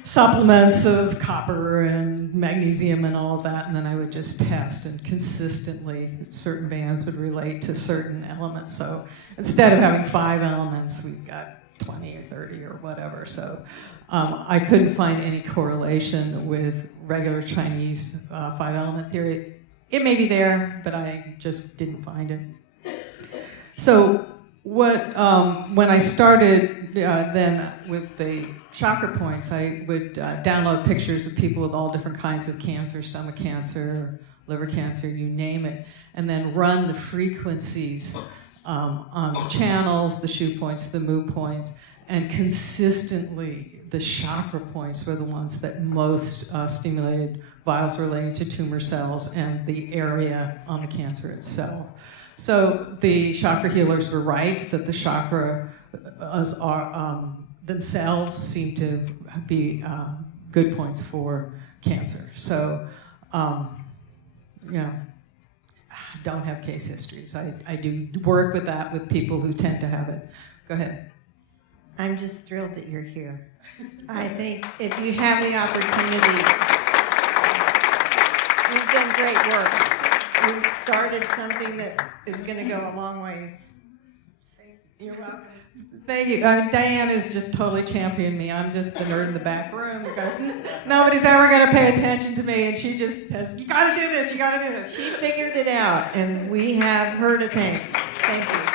supplements of copper and magnesium and all of that, and then I would just test, and consistently certain bands would relate to certain elements. So instead of having 5 elements, we've got 20 or 30 or whatever. So I couldn't find any correlation with regular Chinese 5-element theory. It may be there, but I just didn't find it. So when I started then with the chakra points, I would download pictures of people with all different kinds of cancer, stomach cancer, liver cancer, you name it, and then run the frequencies on the channels, the shu points, the mu points, and consistently the chakra points were the ones that most stimulated vials relating to tumor cells and the area on the cancer itself. So the chakra healers were right that the chakras are themselves seem to be good points for cancer. So, don't have case histories. I do work with that with people who tend to have it. Go ahead. I'm just thrilled that you're here. I think if you have the opportunity, you've done great work. You've started something that is going to go a long ways. You're welcome. Thank you. Diane is just totally championing me. I'm just the nerd in the back room because nobody's ever going to pay attention to me, and she just says, you got to do this, you got to do this. She figured it out, and we have her to thank. Thank you.